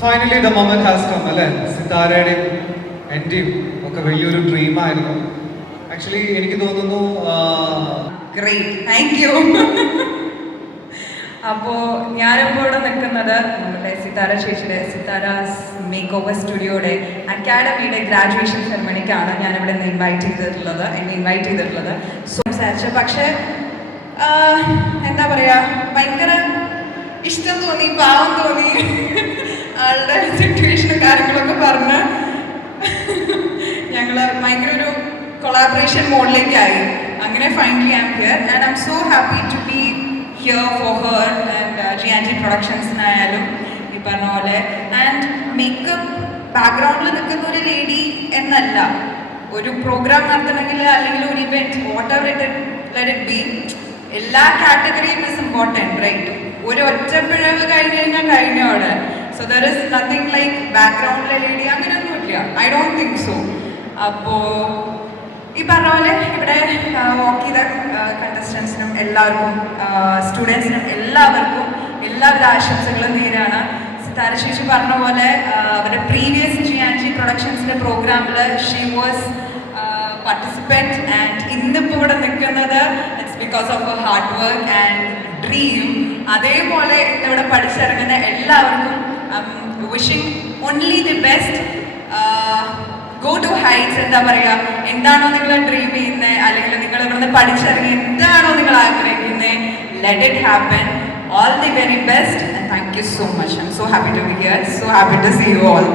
Finally, the moment has come, അല്ലേ? സിതാരയുടെയും എൻ്റെയും ഒക്കെ വലിയൊരു ഡ്രീമായിരുന്നു. ആക്ച്വലി എനിക്ക് തോന്നുന്നു ഗ്രേറ്റ്, താങ്ക് യു. അപ്പോൾ ഞാനിപ്പോൾ ഇവിടെ നിൽക്കുന്നത് നമ്മുടെ സിതാര ചേച്ചിയുടെ സിതാരാസ് മേക്ക് ഓവർ സ്റ്റുഡിയോയുടെ അക്കാഡമിയുടെ ഗ്രാജുവേഷൻ സെറമണിക്കാണ് ഞാനിവിടെ എന്നെ ഇൻവൈറ്റ് ചെയ്തിട്ടുള്ളത്. സംസാരിച്ചു. പക്ഷേ എന്താ പറയുക, ഭയങ്കര ഇഷ്ടം തോന്നി, പാവം തോന്നി. ആളുടെ സിറ്റുവേഷനും കാര്യങ്ങളൊക്കെ പറഞ്ഞ് ഞങ്ങൾ ഭയങ്കര ഒരു കൊളാബറേഷൻ മോഡിലേക്കായി. അങ്ങനെ finally I am here and I am so happy to be here for her and GNG പ്രൊഡക്ഷൻസിനായാലും ഈ പറഞ്ഞ പോലെ. ആൻഡ് മേക്കപ്പ് ബാക്ക്ഗ്രൗണ്ടിൽ നിൽക്കുന്ന ഒരു ലേഡി എന്നല്ല, ഒരു പ്രോഗ്രാം നടത്തണമെങ്കിൽ അല്ലെങ്കിൽ ഒരു event whatever let it be, എല്ലാ കാറ്റഗറിയും ഇസ് ഇമ്പോർട്ടൻറ്റ്, റൈറ്റ്? ഒരു ഒറ്റപ്പിഴവ് കഴിഞ്ഞ് കഴിഞ്ഞോടെ. So there is nothing like ബാക്ക്ഗ്രൗണ്ടിലെ ലേഡി, അങ്ങനെയൊന്നുമില്ല. I don't think so. അപ്പോൾ ഈ പറഞ്ഞ പോലെ ഇവിടെ വർക്ക് ചെയ്ത കണ്ടസ്റ്റൻസിനും എല്ലാവർക്കും സ്റ്റുഡൻസിനും എല്ലാവർക്കും എല്ലാവിധ ആശംസകളും നേരാണ്. സിതാര ചേച്ചി പറഞ്ഞ പോലെ അവരുടെ പ്രീവിയസ് GNG പ്രൊഡക്ഷൻസിൻ്റെ പ്രോഗ്രാമിൽ ഷീ വാസ് പാർട്ടിസിപ്പൻറ്റ് ആൻഡ് ഇന്നിപ്പോൾ ഇവിടെ നിൽക്കുന്നത് it's because of a hard work and dream. അതേപോലെ ഇവിടെ പഠിച്ചിറങ്ങുന്ന എല്ലാവർക്കും wishing only the best. Go to heights. എന്താ പറയുക, എന്താണോ നിങ്ങൾ ഡ്രീം ചെയ്യുന്നത് അല്ലെങ്കിൽ നിങ്ങൾ ഇവിടുന്ന് പഠിച്ചിറങ്ങി എന്താണോ നിങ്ങൾ ആഗ്രഹിക്കുന്നത്, let it happen. All the very best and thank you so much. I'm so happy to be here. So happy to see you all.